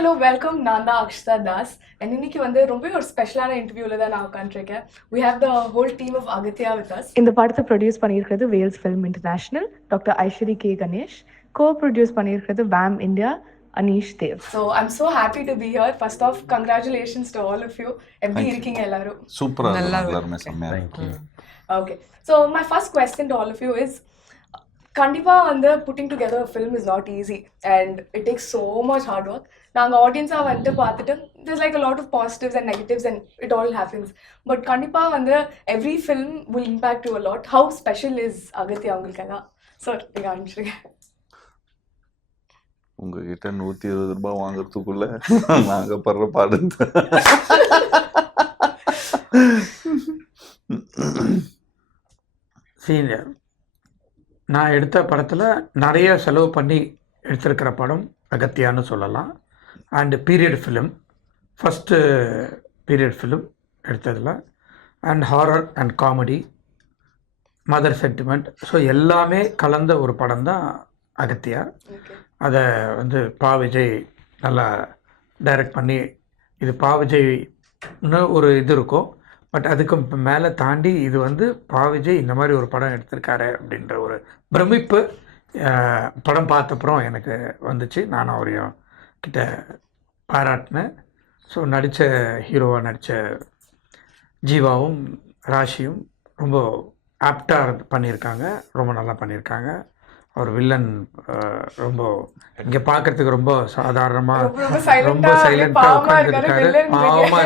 hello, welcome Nanda Akshita Das. And இன்னைக்கு வந்து ரொம்ப ஒரு ஸ்பெஷலான இன்டர்வியூல தான் நான் உட்காந்துருக்கேன். We have the whole team of Agathiya with us. இந்த படத்தை ப்ரொடியூஸ் பண்ணியிருக்கிறது Vels film international, doctor Ishari K Ganesh. Coproduce பண்ணியிருக்கிறது வேம் India, Aneesh Dev. So I'm so happy to be here. First off, congratulations to all of you. எப்படி இருக்கீங்க எல்லாரும்? சூப்பரா எல்லாரும் செம்மையா இருக்கு. Okay. So my first question to all of you is கண்டிப்பா வந்து putting together a film is not easy and it takes so much hard work. நாங்க ஆடியன்ஸா வந்து பார்த்துட்டு there's like a lot of positives and negatives and it all happens. But கண்டிப்பா வந்து every film will impact you a lot. How special is Agathiya உங்களுக்கெல்லாம்? சார் நீங்க ஆரம்பிச்சிருங்க. உங்ககிட்ட 120 ரூபாய் வாங்குறதுக்குள்ள நாங்க படுற பாடு. சீனியர், நான் எடுத்த படத்தில் நிறைய செலவு பண்ணி எடுத்திருக்கிற படம் அகத்தியான்னு சொல்லலாம். And period film, first period film எடுத்ததில். And horror and comedy, mother sentiment, so எல்லாமே கலந்த ஒரு படம் தான் அகத்தியா. அதை வந்து பா விஜய் நல்லா டைரக்ட் பண்ணி, இது பா விஜய்னு ஒரு இது இருக்கும், பட் அதுக்கு மேலே தாண்டி இது வந்து பா விஜய் இந்த மாதிரி ஒரு படம் எடுத்திருக்காரு அப்படின்ற ஒரு பிரமிப்பு படம் பார்த்தப்புறம் எனக்கு வந்துச்சு. நான் அவரையும் கிட்ட பாராட்டினேன். ஸோ நடித்த ஹீரோவாக நடித்த ஜீவாவும் ராஷியும் ரொம்ப ஆப்டாக பண்ணியிருக்காங்க, ரொம்ப நல்லா பண்ணியிருக்காங்க. அவர் வில்லன் ரொம்ப இங்கே பார்க்குறதுக்கு ரொம்ப சாதாரணமாக ரொம்ப சைலண்ட்டாக உட்காந்துருக்காரு, பாவமாக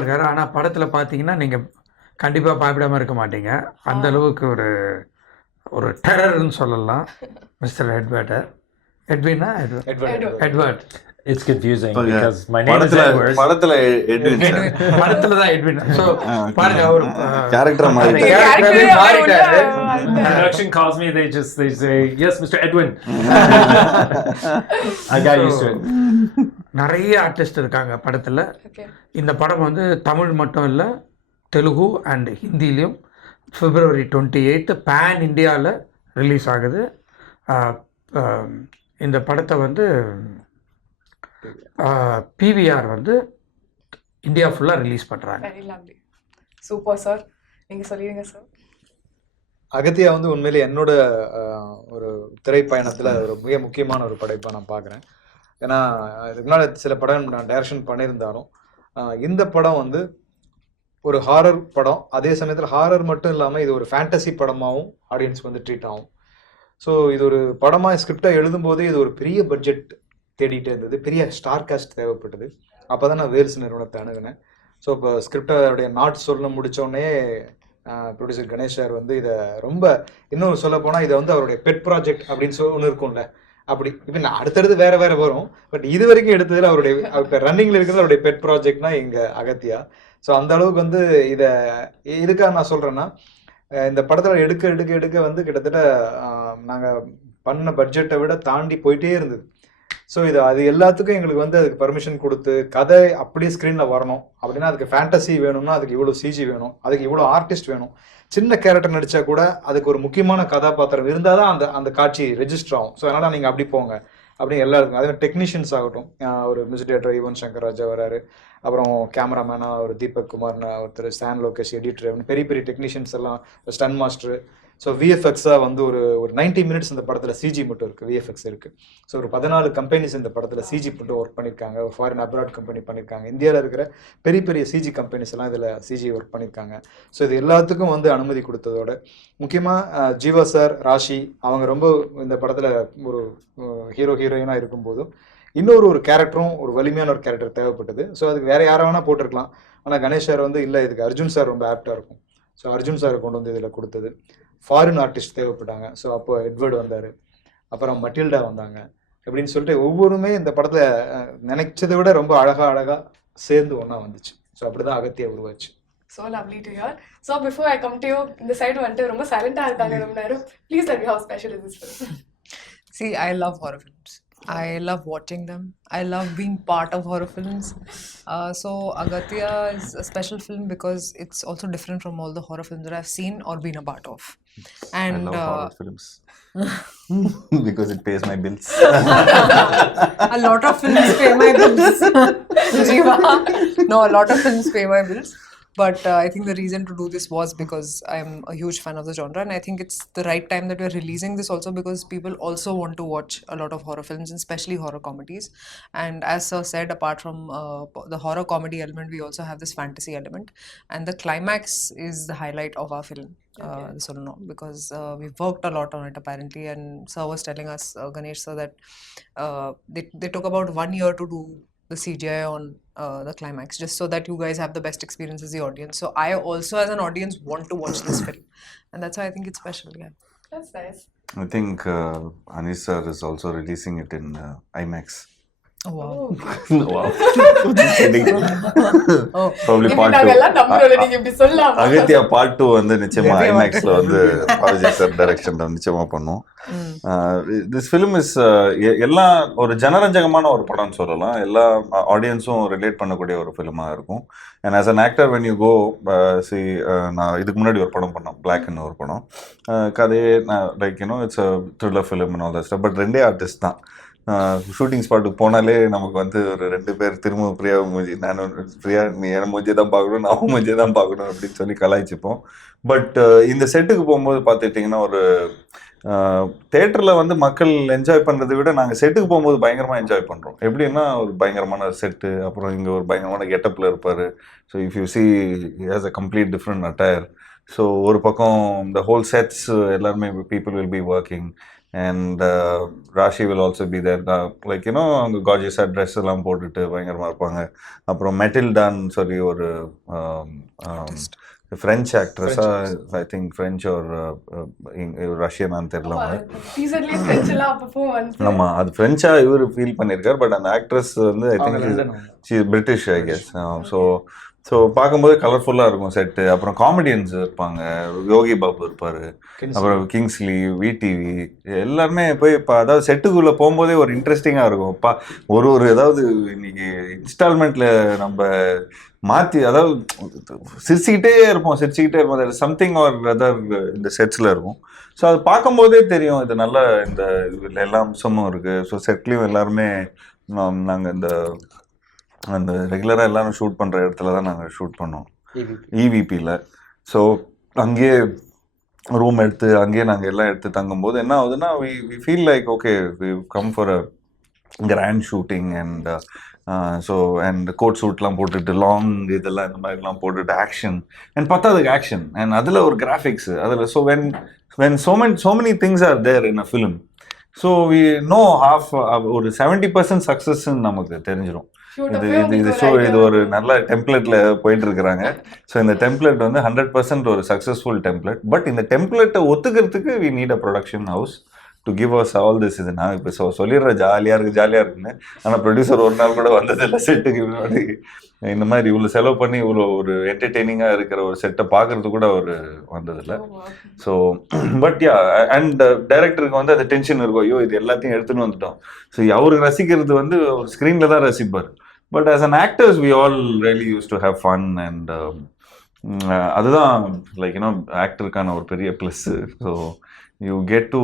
இருக்கார். ஆனால் படத்தில் பார்த்தீங்கன்னா நீங்கள் கண்டிப்பாக பயப்படாமல் இருக்க மாட்டீங்க. அந்த அளவுக்கு ஒரு டெரர்னு சொல்லலாம் mister Edward. It's confusing because my name is Edward. படத்துல எட்வின், படத்துல தான் எட்வின். சோ பாருங்க, அவர் கேரக்டர் மாறிட்டாரு. Production calls me, they say yes Mr. Edwin. I got used to it. நிறைய ஆர்டிஸ்ட் இருக்காங்க படத்துல. இந்த படம் வந்து தமிழ் மட்டும் இல்லை, தெலுங்கு அண்ட் ஹிந்திலையும் February 28 பேன் இந்தியாவில் ரிலீஸ் ஆகுது. இந்த படத்தை வந்து பிவிஆர் வந்து இந்தியா ஃபுல்லாக ரிலீஸ் பண்ணுறாங்க. சூப்பர் சார், நீங்கள் சொல்லிடுங்க சார். அகத்தியா வந்து உண்மையிலே என்னோட ஒரு திரைப்பயணத்தில் ஒரு மிக முக்கியமான ஒரு படைப்பாக நான் பார்க்குறேன். ஏன்னா இதுக்கு முன்னாடி சில படம் நான் டைரக்ஷன் பண்ணியிருந்தாலும் இந்த படம் வந்து ஒரு ஹாரர் படம், அதே சமயத்தில் ஹாரர் மட்டும் இல்லாமல் இது ஒரு ஃபேண்டசி படமாகவும் ஆடியன்ஸ்க்கு வந்து ட்ரீட் ஆகும். ஸோ இது ஒரு படமாக ஸ்கிரிப்டாக எழுதும்போதே இது ஒரு பெரிய பட்ஜெட் தேடிட்டு இருந்தது, பெரிய ஸ்டார் காஸ்ட் தேவைப்பட்டது. அப்போ தான் நான் வேல்ஸ் நிறுவனத்தை அணுகினேன். ஸோ இப்போ ஸ்கிரிப்டோடைய நாட் சொல்ல முடித்தோடனே ப்ரொடியூசர் கணேஷ் சார் வந்து இதை ரொம்ப இன்னும் சொல்ல போனால் இதை வந்து அவருடைய பெட் ப்ராஜெக்ட் அப்படின்னு ஒன்று இருக்கும்ல, அப்படி இப்போ நான் அடுத்தடுத்து வேறு வரும். பட் இது வரைக்கும் எடுத்ததில் அவருடைய இப்போ ரன்னிங்கில் இருக்கிறது அவருடைய பெட் ப்ராஜெக்ட்னா எங்கள் அகத்தியா. ஸோ அந்த அளவுக்கு வந்து இதை இதுக்காக நான் சொல்கிறேன்னா, இந்த படத்தில் எடுக்க வந்து கிட்டத்தட்ட நாங்கள் பண்ண பட்ஜெட்டை விட தாண்டி போயிட்டே இருந்தது. ஸோ அது எல்லாத்துக்கும் எங்களுக்கு வந்து அதுக்கு பர்மிஷன் கொடுத்து கதை அப்படியே ஸ்க்ரீனில் வரணும் அப்படின்னா அதுக்கு ஃபேண்டசி வேணும்னா அதுக்கு இவ்வளோ சிஜி வேணும், அதுக்கு இவ்வளோ ஆர்டிஸ்ட் வேணும். சின்ன கேரக்டர் நடித்தா கூட அதுக்கு ஒரு முக்கியமான கதாபாத்திரம் இருந்தால் தான் அந்த காட்சி ரெஜிஸ்டர் ஆகும். ஸோ அதனால் நீங்கள் அப்படி போங்க அப்படின்னு எல்லாருக்கும். அதே மாதிரி டெக்னீஷியன்ஸ் ஆகட்டும், ஒரு மியூசிக் டைரக்டர் யுவன் சங்கர் ராஜா வராரு, அப்புறம் கேமராமேனாக ஒரு தீபக் குமார்னு ஒருத்தர், ஸ்டான் லோகேஷ் எடிட்டர், பெரிய டெக்னீஷியன்ஸ் எல்லாம், ஸ்டன் மாஸ்டர். ஸோ விஎஃப்எக்ஸாக வந்து ஒரு 90 மினிட்ஸ் இந்த படத்தில் சிஜி மட்டும் இருக்குது, விஎஃப்எக்ஸ் இருக்குது. ஸோ ஒரு 14 கம்பெனிஸ் இந்த படத்தில் சிஜி மட்டும் ஒர்க் பண்ணியிருக்காங்க. ஒரு ஃபாரின் அப்ராட் கம்பெனி பண்ணியிருக்காங்க. இந்தியாவில் இருக்கிற பெரிய சிஜி கம்பெனிஸ் எல்லாம் இதில் சிஜி ஒர்க் பண்ணியிருக்காங்க. ஸோ இது எல்லாத்துக்கும் வந்து அனுமதி கொடுத்ததோட முக்கியமாக ஜீவா சார், ராஷி அவங்க ரொம்ப இந்த படத்தில் ஒரு ஹீரோயினாக இருக்கும்போதும் இன்னொரு கேரக்டரும் ஒரு வலிமையான ஒரு கேரக்டர் தேவைப்பட்டது. ஸோ அதுக்கு வேறு யாரை வேணால் போட்டிருக்கலாம். ஆனால் கணேஷ் சார் வந்து இல்லை, இதுக்கு அர்ஜுன் சார் ரொம்ப ஆப்டாக இருக்கும். ஸோ அர்ஜுன் சாரை கொண்டு வந்து இதில் கொடுத்தது. ஃபாரின் ஆர்டிஸ்ட் தேவைப்பட்டாங்க. ஸோ அப்போ எட்வர்டு வந்தார், அப்புறம் மட்டில்டா வந்தாங்க. அப்படின்னு சொல்லிட்டு ஒவ்வொருமே இந்த படத்தில் நினைச்சதை விட ரொம்ப அழகாக சேர்ந்து ஒன்றா வந்துச்சு. ஸோ அப்படி தான் அகத்தியா உருவாச்சு. So lovely to hear. So before I come to you, இந்த சைடு வந்துட்டு ரொம்ப சைலண்டாக இருக்காங்க ரொம்ப நேரம். Please tell me how special is this film? See, I love horror films. I love watching them. I love being part of horror films. So Agathiya is a special film because it's also different from all the horror films that I've seen or been a part of. And I love horror films. Because it pays my bills. A lot of films pay my bills. Jiiva. No, a lot of films pay my bills. But I think the reason to do this was because I'm a huge fan of the genre, and I think it's the right time that we're releasing this also because people also want to watch a lot of horror films, and especially horror comedies. And as Sir said, apart from the horror comedy element, we also have this fantasy element, and the climax is the highlight of our film. This will know because we've worked a lot on it apparently, and Sir was telling us, Ganesh sir, that they took about 1 year to do the CGI on the climax, just so that you guys have the best experience as the audience. So I also, as an audience, want to watch this film, and that's why I think it's special. Yeah. That's nice. I think Anish sir is also releasing it in IMAX. Oh wow. Wow. Just kidding. Oh. Probably இப்படி part 2. நாங்கெல்லாம் நம்புறோம்ல, நீங்க இப்படி சொல்லலாமா? அகத்தியா part 2 வந்து நிச்சயமா Maybe ஐமேக்ஸ்ல வந்து பாலாஜி சார் டைரக்ஷன்ல நிச்சயமா பண்ணும். திஸ் ஃபிலிம் இஸ் எல்லாம் ஒரு ஜனரஞ்சகமான ஒரு படம்னு சொல்லலாம். எல்லா ஆடியன்ஸும் ரிலேட் பண்ணக்கூடிய ஒரு ஃபிலிமா இருக்கும். And as an actor when you go நான் இதுக்கு முன்னாடி ஒரு படம் பண்ணோம், பிளாக்னு ஒரு படம். கதையே like you know it's a thriller film all that stuff. But ரெண்டே ஆர்டிஸ்ட் தான். ஷூட்டிங் ஸ்பாட்டுக்கு போனாலே நமக்கு வந்து ஒரு 2 பேர் திரும்ப பிரியா மூஞ்சி, நான் பிரியா நீ என் மூஞ்சியை தான் பார்க்கணும், நான் மூஞ்சியை தான் பார்க்கணும் அப்படின்னு சொல்லி கலாய்ச்சிப்போம். பட் இந்த செட்டுக்கு போகும்போது பார்த்துட்டிங்கன்னா ஒரு தேட்டரில் வந்து மக்கள் என்ஜாய் பண்ணுறதை விட நாங்கள் செட்டுக்கு போகும்போது பயங்கரமாக என்ஜாய் பண்ணுறோம். எப்படின்னா ஒரு பயங்கரமான செட்டு, அப்புறம் இங்கே ஒரு பயங்கரமான கெட்டப்பில் இருப்பார். So if you see has a complete different attire. So ஒரு பக்கம் இந்த ஹோல் செட்ஸ் எல்லாருமே people will be working. And Raashi will also be there. Like, you know, அவங்க கார்ஜியஸாக ட்ரெஸ் எல்லாம் போட்டுட்டு பயங்கரமாக இருப்பாங்க. அப்புறம் மெட்டில்டான்னு சொல்லி ஒரு ஃப்ரெஞ்ச் ஆக்ட்ரஸாக, ஐ திங்க் ஃப்ரெஞ்ச் ஒரு ரஷ்யனான்னு தெரியல. டீசர்லயே ஃப்ரெஞ்ச் எல்லாம் அப்பப்போ வந்து ஆமாம், அது ஃப்ரெஞ்சாக இவர் ஃபீல் பண்ணியிருக்கார். பட் அந்த ஆக்ட்ரஸ் வந்து I think British I guess. So பார்க்கும்போது கலர்ஃபுல்லாக இருக்கும் செட்டு. அப்புறம் காமெடியன்ஸ் இருப்பாங்க, யோகி பாபு இருப்பார், அப்புறம் கிங்ஸ்லி, விடிவி, எல்லாருமே போய் இப்போ அதாவது செட்டுக்குள்ளே போகும்போதே ஒரு இன்ட்ரெஸ்டிங்காக இருக்கும். ஒரு ஏதாவது இன்னைக்கு இன்ஸ்டால்மெண்ட்டில் நம்ம மாற்றி, அதாவது சிரிச்சுக்கிட்டே இருப்போம். சம்திங் ஆர் அதர் இந்த செட்ஸில் இருக்கும். ஸோ அது பார்க்கும்போதே தெரியும் இது நல்ல இந்த எல்லா அம்சமும் இருக்குது. ஸோ செட்லேயும் எல்லாருமே நாங்கள் அந்த ரெகுலராக எல்லாரும் ஷூட் பண்ணுற இடத்துல தான் நாங்கள் ஷூட் பண்ணோம், இவிபியில். ஸோ அங்கேயே ரூம் எடுத்து அங்கேயே நாங்கள் எல்லாம் எடுத்து தங்கும்போது என்ன ஆகுதுன்னா we feel like okay we come for a grand shooting. And so and coat சூட்லாம் போட்டுட்டு லாங் இதெல்லாம் இந்த மாதிரிலாம் போட்டுட்டு ஆக்ஷன் அண்ட் பத்தாதுக்கு ஆக்ஷன் அண்ட் அதில் ஒரு கிராஃபிக்ஸு அதில். So when so many things are there in a film, so we know half ஒரு 70% சக்ஸஸ்ன்னு நமக்கு தெரிஞ்சிடும். இது ஒரு நல்ல டெம்ப்ளேட்ல போயிட்டு இருக்கிறாங்க. ஸோ இந்த டெம்ப்ளேட் வந்து 100% ஒரு சக்ஸஸ்ஃபுல் டெம்ப்ளேட். பட் இந்த டெம்ப்ளேட்டை ஒத்துக்கிறதுக்கு we need a production house to give us all this. இது நான் இப்போ சொல்லிடுறேன் ஜாலியாக இருக்குன்னு. ஆனால் ப்ரொடியூசர் ஒரு நாள் கூட வந்ததில்லை செட்டுக்கு. இந்த மாதிரி இவ்வளோ செலவு பண்ணி இவ்வளோ ஒரு என்டர்டெய்னிங்காக இருக்கிற ஒரு செட்டை பார்க்கறது கூட அவர் வந்ததில்லை. ஸோ பட் யா, அண்ட் டைரக்டருக்கு வந்து அந்த டென்ஷன் இருக்கும், ஐயோ இது எல்லாத்தையும் எடுத்துன்னு வந்துட்டோம். ஸோ அவருக்கு ரசிக்கிறது வந்து ஒரு ஸ்க்ரீனில் தான் ரசிப்பார். But as an actors we all really use to have fun. And அதுதான் லைக் யூனோ ஆக்டருக்கான ஒரு பெரிய plus. So you get to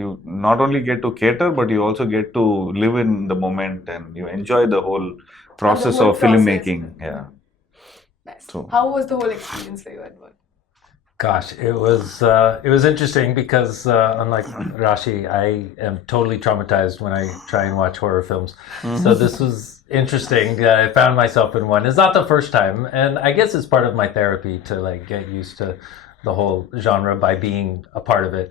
you not only get to cater, but you also get to live in the moment and you enjoy the whole process of filmmaking. Yeah. Nice. So how was the whole experience for you, Edward? Gosh, it was interesting because unlike Raashi, I am totally traumatized when I try and watch horror films. So this was interesting. I found myself in one. It's not the first time, and I guess it's part of my therapy to like get used to the whole genre by being a part of it.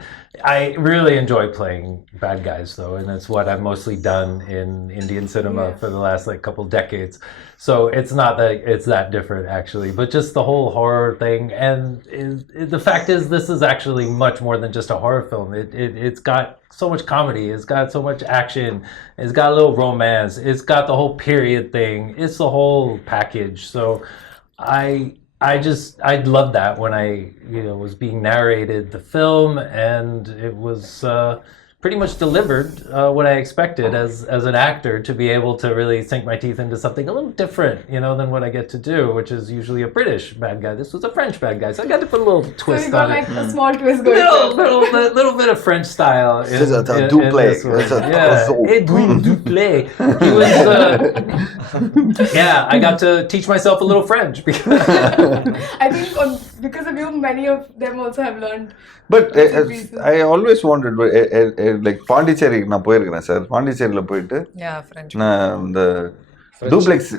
I really enjoy playing bad guys though, and it's what I've mostly done in Indian cinema for the last like couple decades. So it's not that it's that different actually, but just the whole horror thing. And the fact is this is actually much more than just a horror film. It's got so much comedy, it's got so much action, it's got a little romance, it's got the whole period thing, it's the whole package. So I loved that when I was being narrated the film, and it was pretty much delivered what I expected as an actor, to be able to really sink my teeth into something a little different, than what I get to do, which is usually a British bad guy. This was a French bad guy, so I got to put a little So twist you got on like it. a small twist going on. Little bit of French style. It's a double. this one. Yeah, Edwin Duplay. He was. Yeah, I got to teach myself a little French because. I think because of you, many of them also have learned. But I always wanted, like Pondicherry நான் போயிருக்கிறேன் சார். பாண்டிச்சேரியில் போயிட்டு Yeah, French. நான் இந்த duplex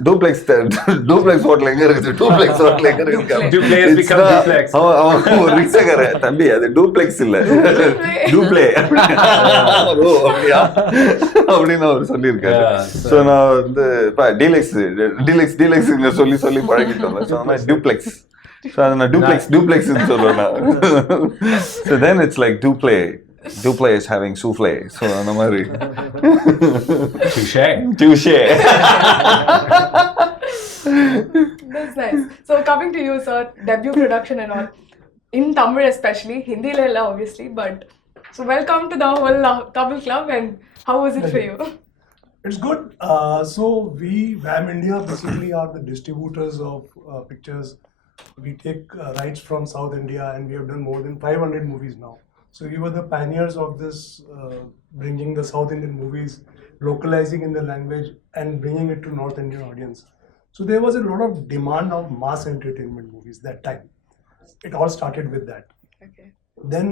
hotel எங்க இருக்குது, duplex hotel எங்க இருக்கு, Duplay has become duplex. அவன் ஒரு ரிக்ஷாக்கார தம்பி, அது டூப்ளெக்ஸ் இல்ல டூப்ளே அப்படியா அப்படின்னு அவர் சொல்லியிருக்காரு. ஸோ நான் வந்து டீலெக்ஸ் சொல்லி பழகிட்டோம். ஸோ ஆனால் டியூப்ளெக்ஸ், ஸோ அதை நான் டூப்ளெக்ஸ்ன்னு சொல்லுவேன் நான். So then it's like Duplay is having souffle. So அந்த மாதிரி touche. That's nice. So coming to you, sir, debut production and all, in Tamil especially, Hindi le obviously, but so welcome to the whole Tamil club, and how was it for you? It's good. So we, VAM India, basically are the distributors of pictures. We take rights from South India, and we have done more than 500 movies now. So we were the pioneers of this, bringing the South Indian movies, localizing in the language and bringing it to North Indian audience. So there was a lot of demand of mass entertainment movies that time. It all started with that. Okay. Then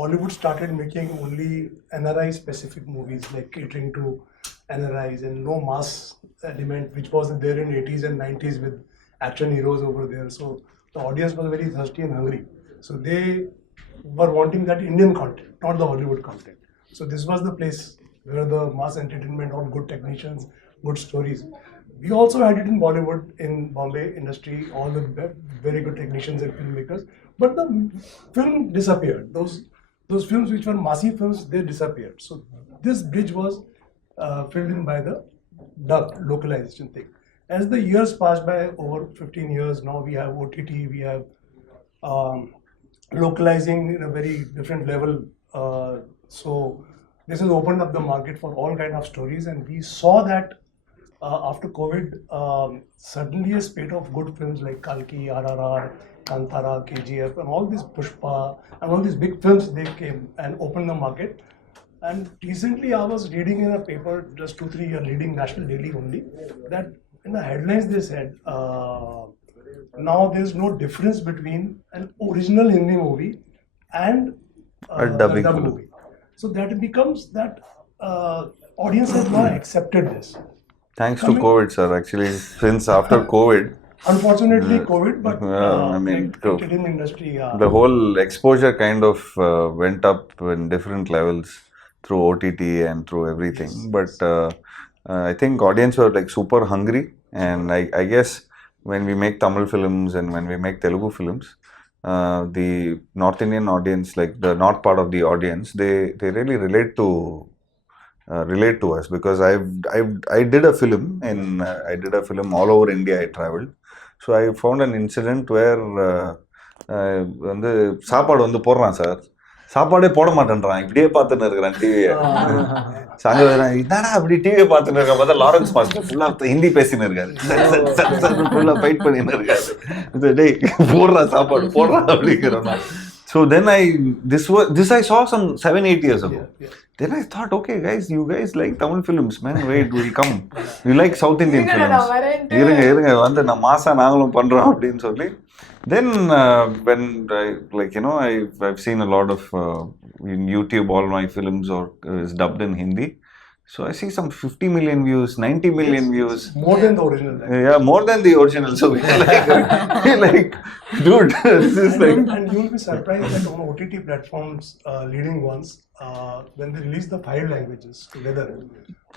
Bollywood started making only NRI specific movies, like catering to NRIs, and no mass element, which was there in 80s and 90s with action heroes over there. So the audience was very thirsty and hungry. So they were wanting that Indian content, not the Hollywood content. So this was the place where the mass entertainment, all good technicians, good stories. We also had it in Bollywood, in Bombay industry, all the very good technicians and filmmakers. But the film disappeared. Those films which were massive films, they disappeared. So this bridge was filled in by the dub localization thing. As the years passed by, over 15 years now, we have OTT, we have localizing in a very different level. So this has opened up the market for all kind of stories, and we saw that after COVID, suddenly a spate of good films like Kalki, RRR, Kantara, KGF, and all these Pushpa, and all these big films, they came and opened the market. And recently I was reading in a paper, just 2-3 years reading National Daily only, that in the headlines they said, now there's no difference between an original Hindi movie and A dubbing the dub film. movie. So that becomes that audience has now accepted this. Thanks to COVID, sir. Actually, since after COVID, Unfortunately, COVID, but I mean, like film industry, the whole exposure kind of went up in different levels through OTT and through everything. But I think audience were like super hungry, and I guess when we make Tamil films and when we make Telugu films, the North Indian audience, like the north part of the audience, they really relate to us, because I did a film all over India. I traveled, so I found an incident where வந்து சாப்பாடு வந்து போடுறான் சார், சாப்பாடே போட மாட்டேன்றான், இப்படியே பார்த்துன்னு இருக்கிறான் டிவியை. அங்கே என்னடா அப்படி டிவியை பார்த்துன்னு இருக்க பார்த்தா லாரன்ஸ் மாஸ்டர் ஃபுல்லாக ஹிந்தி பேசின்னு இருக்காரு, ஃபுல்லாக ஃபைட் பண்ணின்னு இருக்காரு. டேய் போடுறா சாப்பாடு போடுறா அப்படிங்கிறோம். So then this I saw some 7-8 years ago. Then I thought, okay guys, you guys like Tamil films, man, wait, we'll come. We like South Indian films. இருங்க வந்து நான் மாசா நாங்களும் பண்றோம் அப்படின்னு சொல்லி. Then when I've seen a lot of in YouTube, all my films is dubbed in Hindi. So I see some 50 million views, 90 million views. more than the original. Yeah, more than the original. So we're like, dude, this is like. And you'll be surprised that on OTT platforms, leading ones, when they release the 5 languages together,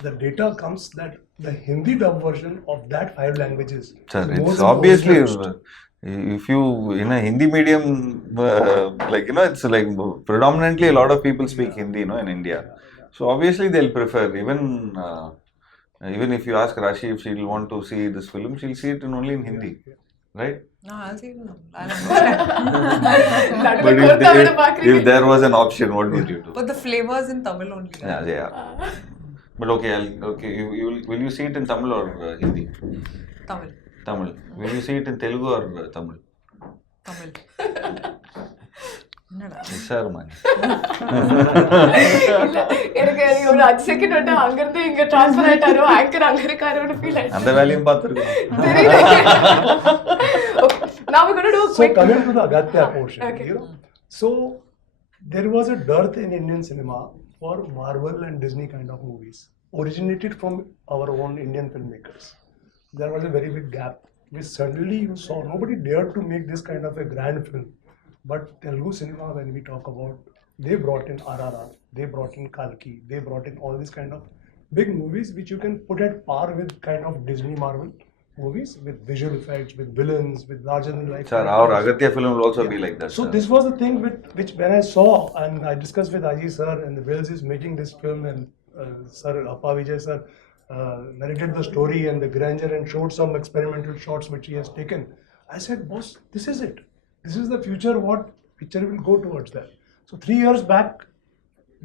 the data comes that the Hindi dub version of that 5 languages. Sir, is more it's than the obviously, original. if you in a Hindi medium, it's like predominantly a lot of people speak Hindi, in India. So obviously they'll prefer, even if you ask Raashi if she'll want to see this film, she'll see it only in Hindi. right? No, I'll see it. I'll understand. நடுவுல But கோர்த்தா விட if பாக்குறீங்க. there was an option, what would you do? But the flavors in Tamil only. Right? Yeah. But okay, will you see it in Tamil or Hindi? Tamil. Tamil. Will you see it in Telugu or Tamil? Tamil. என்னடா Sir, man. இல்ல, எனக்கு ஒரு 5 செகண்ட் வந்து அங்க இருந்து இங்க ட்ரான்ஸ்ஃபர் ஆயிட்டாரோ ஆங்கர் அங்க இருக்காரோன்னு ஃபீல் ஆயிடுச்சு. அந்த வேலையும் பார்த்துருக்கோம். தெரியல. Okay, now we're going to do a So quick. coming to the Agathiya portion, Okay. you know, so there was a dearth in Indian cinema for Marvel and Disney kind of movies, originated from our own Indian filmmakers. There was a very big gap, which suddenly you saw nobody dared to make this kind of a grand film. But Telugu cinema, when we talk about, they brought in RRR, they brought in Kalki, they brought in all these kind of big movies which you can put at par with kind of Disney Marvel movies, with visual effects, with villains, with larger than life. Sir, our Agathiya film will also be like that. So sir. this was the thing which when I saw and I discussed with Aji sir, and the Wales is making this film, and Sir Appa Vijay sir narrated the story and the grandeur and showed some experimental shots which he has taken. I said, boss, this is it. This is the future. What picture will go towards that? So 3 years back,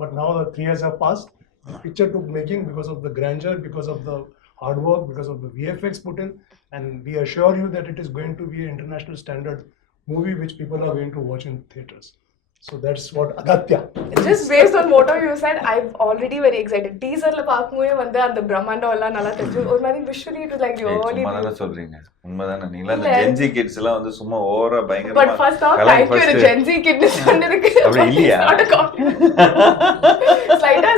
but now the 3 years have passed. The picture took making because of the grandeur, because of the hard work, because of the VFX put in, and we assure you that it is going to be an international standard movie which people are going to watch in theaters. So that's what Agathiya. Just based on what you said, I'm already very excited. Teaserல பாக்கும்போது வந்து அந்த பிரம்மாண்டம் எல்லாம் நல்லா தெரிஞ்சு ஒரு மாதிரி visually it was like really. சும்மா தானே சொல்றீங்க. உண்மைதானே. நீங்களா அந்த Gen Z kids எல்லாம் வந்து சும்மா ஓவரா பயங்கரமா. But first off, thank you Gen Z kid சொன்னதுக்கு. அப்படி இல்லையா?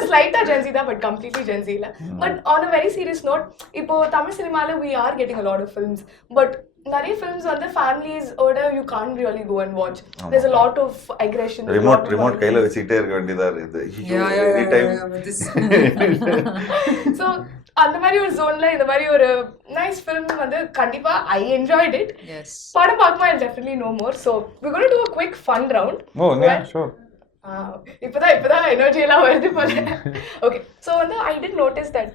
Slight Gen Z தான், but completely Gen Z இல்ல. But on a very serious note, இப்போ தமிழ் சினிமால we are getting a lot of films, but நிறைய films வந்து families ஓட you can't really go and watch. There's a lot of aggression. Remote கையில வச்சுக்கிட்டே இருக்க வேண்டியதா இருக்குது. So அந்த மாதிரி ஒரு ஜோன்ல இந்த மாதிரி ஒரு நைஸ் ஃபிலிம் வந்து கண்டிப்பா ஐ என்ஜாய்ட் இட். Yes. படம் பார்க்குமா I'll definitely know more. So we're going to do a quick fun round. Oh, yeah, sure. இப்பதான் எனர்ஜி எல்லாம் வருது போல. ஓகே, ஸோ வந்து ஐ டிட் நோட்டிஸ் தட்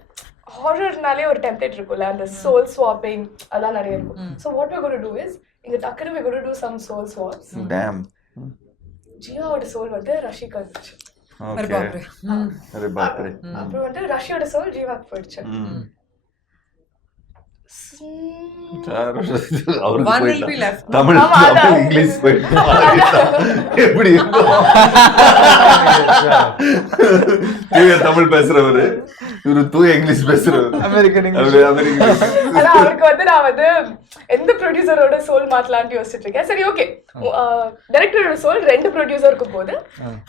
ஹாரர்னாலே ஒரு டெம்ப்ளேட் இருக்கும்ல, அந்த சோல் ஸ்வாப்பிங் அதெல்லாம் நிறைய இருக்கும். So what we're going to do is இங்க டக்குனு we're going to do some soul swaps. Damn. ஜீவாவோட சோல் வந்து ரஷிக்கு வந்துச்சு. Okay. அரே பாப்ரே. அப்புறம் வந்து ரஷியோட சோல் ஜீவாக்கு போயிடுச்சு. அவருக்கு One will போயிட்டா. be left. தமிழ் ஆமா, அதான். இங்கிலீஷ் போயிட்டா. எப்படி இருக்கும்? தூய தமிழ் பேசுறவரு, இவரு தூய இங்கிலீஷ் பேசுறவரு. அமெரிக்கன் ஆனா அவருக்கு வந்து நான் வந்து எந்த ப்ரொடியூசரோட சோல் மாத்தலாம்னு யோசிச்சுட்டு இருக்கேன். சரி, ஓகே, டைரக்டரோட சோல் 2 ப்ரொடியூசருக்கு போகுது,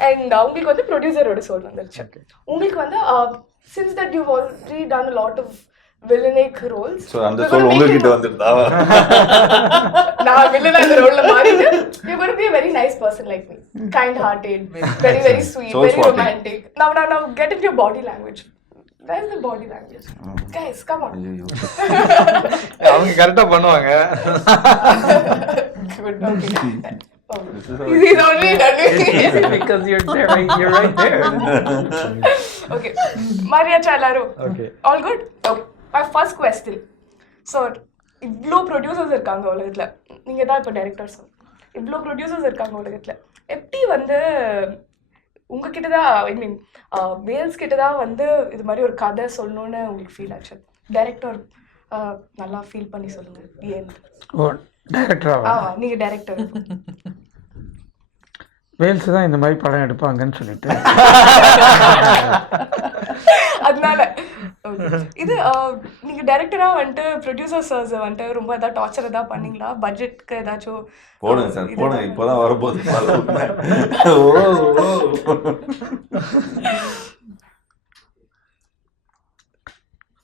அண்ட் உங்களுக்கு வந்து ப்ரொடியூசரோட சோல் வந்துருச்சு. உங்களுக்கு வந்து since that you've already done a lot of villainic roles, So அந்த சோல் உங்ககிட்ட வந்துட்டா? நான் வில்லனா இந்த ரோல்ல மாறிட்டு you're going to be a very nice person like me, kind hearted, very very sweet, Soul very swapping. romantic. Now get into your body language. Where's the body language? Guys, come on. அவங்க கரெக்டா பண்ணுவாங்க. Good, okay. Oh, he's already done it. Because you're there, you're right there. Okay, Mariacha எல்லாரும். Okay. All good? Okay. My first question. So, இவ்ளோ ப்ரொடியூசர்ஸ் இருக்காங்க உலகத்துல, நீங்க தான் இப்போ டைரக்டர். ஸோ இவ்வளோ ப்ரொடியூசர்ஸ் இருக்காங்க உலகத்துல, எப்படி வந்து உங்ககிட்ட தான், ஐ மீன் வேல்ஸ் கிட்ட தான் வந்து இது மாதிரி ஒரு கதை சொல்லணும்னு உங்களுக்கு ஃபீல் ஆச்சு? டைரக்டர் நல்லா ஃபீல் பண்ணி சொல்லுங்க. ஓ, டைரக்டராக நீங்க டைரக்டர். வேல்ஸ் தான் இந்த மாதிரி படம் எடுப்பாங்கன்னு சொல்லிட்டு அதனால இது நீங்க டைரக்டரா வந்துட்டு ப்ரொடியூசர்ஸ் வந்துட்டு ரொம்ப ஏதாவது டார்ச்சர் ஏதாவது பண்ணீங்களா? பட்ஜெட்க்கு ஏதாச்சும் போடுங்க சார், போடுங்க. இப்போதான் வரப்போகுது.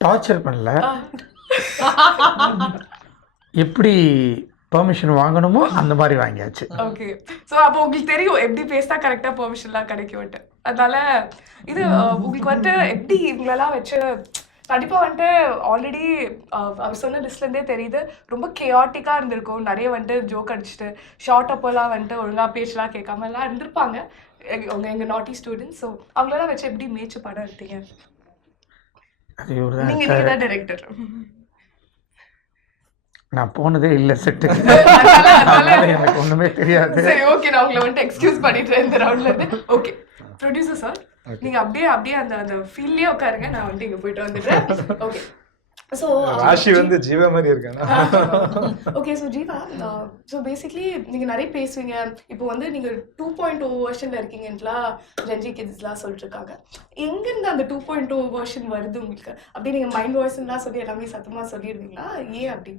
டார்ச்சர் பண்ணல, எப்படி பெர்மிஷன் வாங்கணுமோ அந்த மாதிரி வாங்கியாச்சு. ஓகே, ஸோ அப்போ உங்களுக்கு தெரியும் எப்படி பேசினா கரெக்டாக பெர்மிஷன்லாம் கிடைக்கும்ட்டு. அதனால இது உங்களுக்கு வந்துட்டு எப்படி இவங்களெல்லாம் வச்சு கண்டிப்பாக வந்துட்டு ஆல்ரெடி அவர் சொன்ன லிஸ்ட்லேருந்தே தெரியுது ரொம்ப கேஆட்டிக்காக இருந்திருக்கும். நிறைய வந்துட்டு ஜோக் அடிச்சுட்டு ஷார்ட் அப்போலாம் வந்துட்டு ஒழுங்காக பேச்செலாம் கேட்காமலாம் இருந்திருப்பாங்க அவங்க எங்கள் நாட்டி ஸ்டூடெண்ட்ஸ். ஸோ அவங்களெல்லாம் வச்சு எப்படி மேய்ச்சி படம் எடுத்தீங்க? நீங்கள் தான் டைரக்டர். நான் போனதே இல்லை செட்டுக்கு, அதனால எனக்கு ஒன்றுமே தெரியாது. சரி ஓகே, நான் உங்களை வந்துட்டு எக்ஸ்கியூஸ் பண்ணிட்டு இந்த ரவுண்ட்ல இருந்து. ஓகே ப்ரொடியூசர் சார், நீங்க அப்படியே அந்த ஃபீல்ட்லயே உட்காருங்க, நான் வந்துட்டு இங்க போயிட்டு வந்துடுறேன். ஓகே ஸோ ராஷி வந்து ஜீவா மாதிரி இருக்காங்க. Okay so Jeeva, so basically நீங்கள் நிறைய பேசுவீங்க. இப்போ வந்து நீங்கள் 2.0 வெர்ஷனில் இருக்கீங்கன்ட்டுலாம் ஜென்ஜி கிட்ஸ்லாம் சொல்லிட்டு இருக்காங்க. எங்கேருந்து அந்த 2.0 வெர்ஷன் வருது உங்களுக்கு? அப்படியே நீங்கள் மைண்ட் வெர்ஷன்லாம் சொல்லி எல்லாமே சத்தமாக சொல்லிடுவீங்களா? ஏன் அப்படி?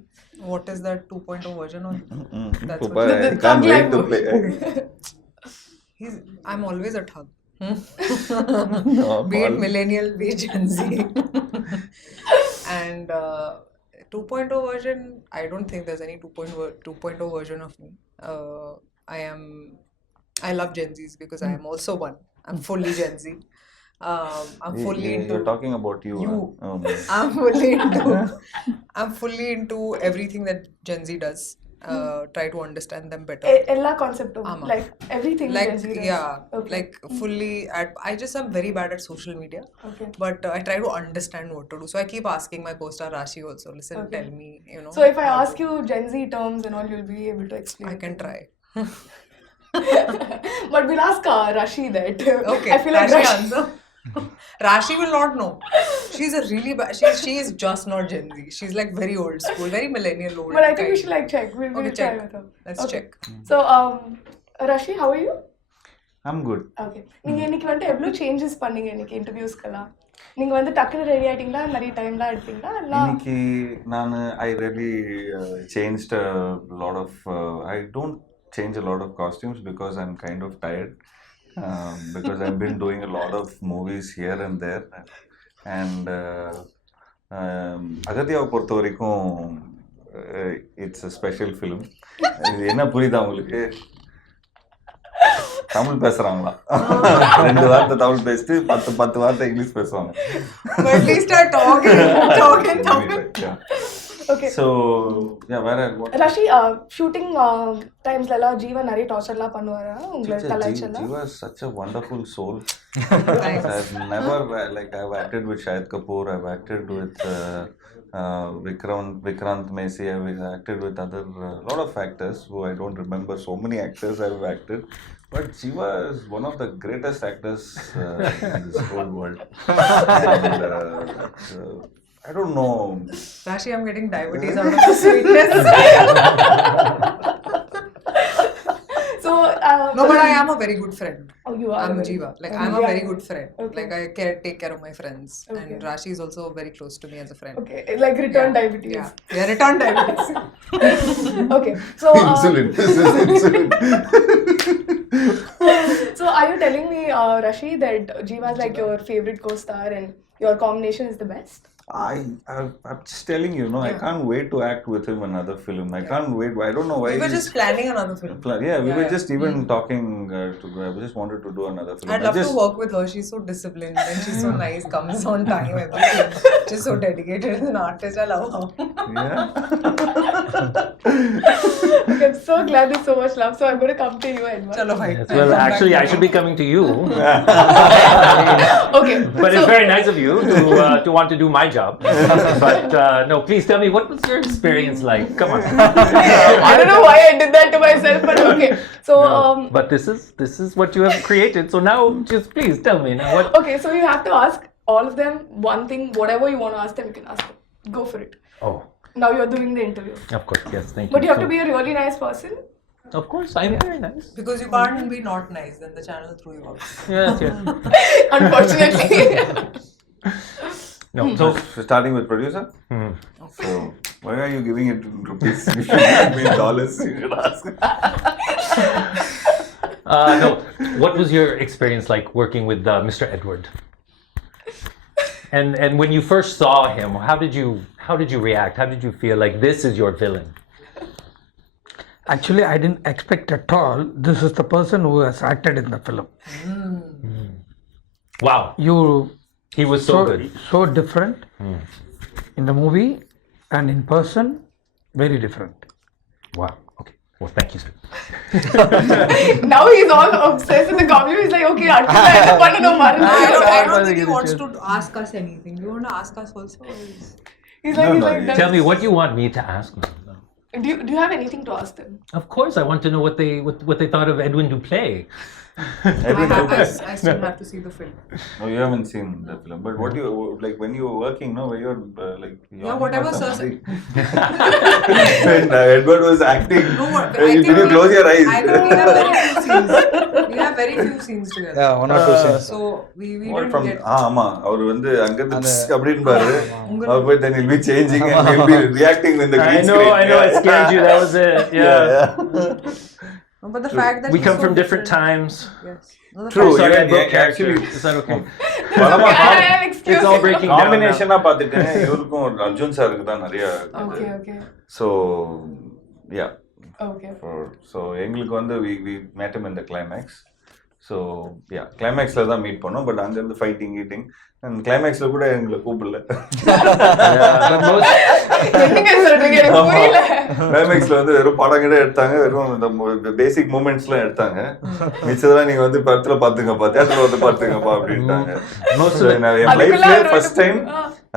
What is that 2.0 version on? That's Super, what- I can't wait to play. I'm always a thug. Oh, Be it all- millennial, be it Gen Z. And 2.0 version, I don't think there's any 2.0 version of me. I love Gen Zs because I am also one. I'm fully Gen Z. I'm fully into. You're talking about you. You. Huh? I'm fully into everything that Gen Z does. Try to understand them better. எல்லா கான்செப்டும் ஆமா. Like everything Like Gen Z does. yeah, Okay. like fully. I just am very bad at social media, Okay. but I try to understand what to do. So I keep asking my co-star Raashi also. Listen, Okay. tell me. You know. So if I ask you Gen Z terms and all, you'll be able to explain. I can try. But we'll ask Raashi that. Okay. I feel like Raashi Raashi. answer. Rashi will not know. She's a really bad. She is just not Gen Z. She's like very old school, very millennial old. But I think we kind. should like check. We'll Okay, try check. with her. Let's Okay. check. So Raashi, how are you? I'm good. Okay, நீங்க இன்னைக்கு வந்துட்டு எவ்வளோ சேஞ்சஸ் பண்ணீங்க இன்னைக்கு இன்டர்வியூஸ்க்கெல்லாம்? நீங்க வந்து டக்குனு ரெடி ஆயிட்டீங்களா? நிறைய டைம்லாம் எடுத்தீங்களா? இல்லை இன்னைக்கு நான் I really changed a lot of I don't change a lot of costumes because I'm kind of tired, because I've been doing a lot of movies here and there, and அகத்தியாவை பொறுத்த வரைக்கும் இட்ஸ் a special film. இது என்ன புரியுதா உங்களுக்கு? தமிழ் பேசுறாங்களா? 2 வார்த்தை தமிழ் பேசிட்டு 10 வார்த்தை இங்கிலீஷ் பேசுவாங்க. But at least start talking Tamil. Yeah. Okay. So yeah, where I what? Raashi, shooting டைம்ஸ்ல எல்லாம் ஜீவா நிறைய டார்ச்சர்லாம் பண்ணுவாரா உங்களை கலாய்ச்சலாம்? Jiiva is such a wonderful soul. Thanks. I've never I've acted with Shahid Kapoor, I've acted with Vikrant Messi, I've acted with other lot of actors who I don't remember. So many actors I've acted, but Jiiva is one of the greatest actors in this whole world. And I don't know. Rashi, I'm getting diabetes out of the sweetness. So No, but I am a very good friend. Oh, you are. I'm very- Jiiva. Like Oh, I'm a yeah. very good friend. Okay. Like I take care of my friends, Okay. and Rashi is also very close to me as a friend. Okay, like return Yeah. diabetes. Yeah, return diabetes. Okay, so Insulin. This is insulin. so are you telling me, Rashi, that Jiiva is like your favorite co-star and your combination is the best? I'm just telling you, no, I can't wait to act with him in another film. I can't wait. I don't know why. We were just planning another film. Yeah, we Yeah, were yeah. just even talking I just wanted to do another film. I'd love to work with her. She's so disciplined and she's so nice, comes on time, everything. Just so dedicated as an artist. I love her. Yeah. Okay, I'm so glad there's so much love. So I'm going to come to you, Edward. Chalo, bhai. Yes, well, actually, I should be coming to you. Okay, But so, it's very nice of you to want to do my job. But no, please tell me, what was your experience like? Come on. I don't know why I did that to myself, but okay. So But this is what you have created. So now, just please tell me now what. okay, so you have to ask all of them one thing, whatever you want to ask them, you can ask them. Go for it. Oh, Now you're doing the interview. of course, yes, thank you. But you have to be a really nice person. Of course, I'm very nice. Because you can't be not nice, then the channel threw you out. Yes, yes. Unfortunately. No, so Starting with producer. So why are you giving it in rupees? You should give me in dollars. You should ask. no. What was your experience like working with Mr. Edward? And when you first saw him, how did you react? How did you feel like this is your villain? Actually, I didn't expect at all this is the person who has acted in the film. Wow, he was so good. So different in the movie and in person, very different. Wow. Okay. Well, thank you, sir. Now he's all obsessed with the comedy. He's like, okay, I don't I don't think he It's wants just- to ask us anything. You want to ask us also? He's like, No, he's no, like, yeah. that's- Tell me what you want me to ask him. Do you have anything to ask them? Of course, I want to know what they thought of Edwin Duplay. I still have to see the film. No, you haven't seen the film. But what you like when you were working, no, when you're like Yeah, whatever, sir. when Edward was acting, No, what? did you close your eyes? I think we have very few scenes. We have very few scenes together. Yeah, 1 or 2 scenes. So we What didn't from get. ஆமா அவர் வந்து அங்க இருந்து அப்படின்னு பாரு அவர் போய் then he'll be changing and he'll be reacting in the green screen. I know, I scared you. That was it. Yeah. No, but the fact that We he's come so from different times. Yes. No, the True. fact- Sorry, I Yeah, broke yeah, actually, character. Is that okay? பலமா Excuse It's all me. breaking down now. காம்பினேஷனா பாத்துட்டேன் இவருக்கும் அர்ஜுன் சாருக்கு தான் நிறைய Okay. so yeah Okay. so எங்களுக்கு வந்து we met him in the climax. So yeah, climaxல தான் மீட் பண்ணோம். பட் அங்க இருந்து ஃபைட்டிங் ஈட்டிங் அண்ட் கிளைமேக்ஸ்ல கூட எங்களை கூப்பிடல. என்னங்க சொல்றீங்க எனக்கு புரியல. கிளைமேக்ஸ்ல வந்து வெறும் படம் கிட்ட எடுத்தாங்க, வெறும் இந்த பேசிக் மூமெண்ட்ஸ்லாம் எடுத்தாங்க. மிச்சதெல்லாம் நீங்க வந்து படத்துல பாத்துங்கப்பா, தியேட்டர்ல வந்து பாத்துங்கப்பா அப்படின்ட்டாங்க. என் லைஃப்ல ஃபர்ஸ்ட் டைம்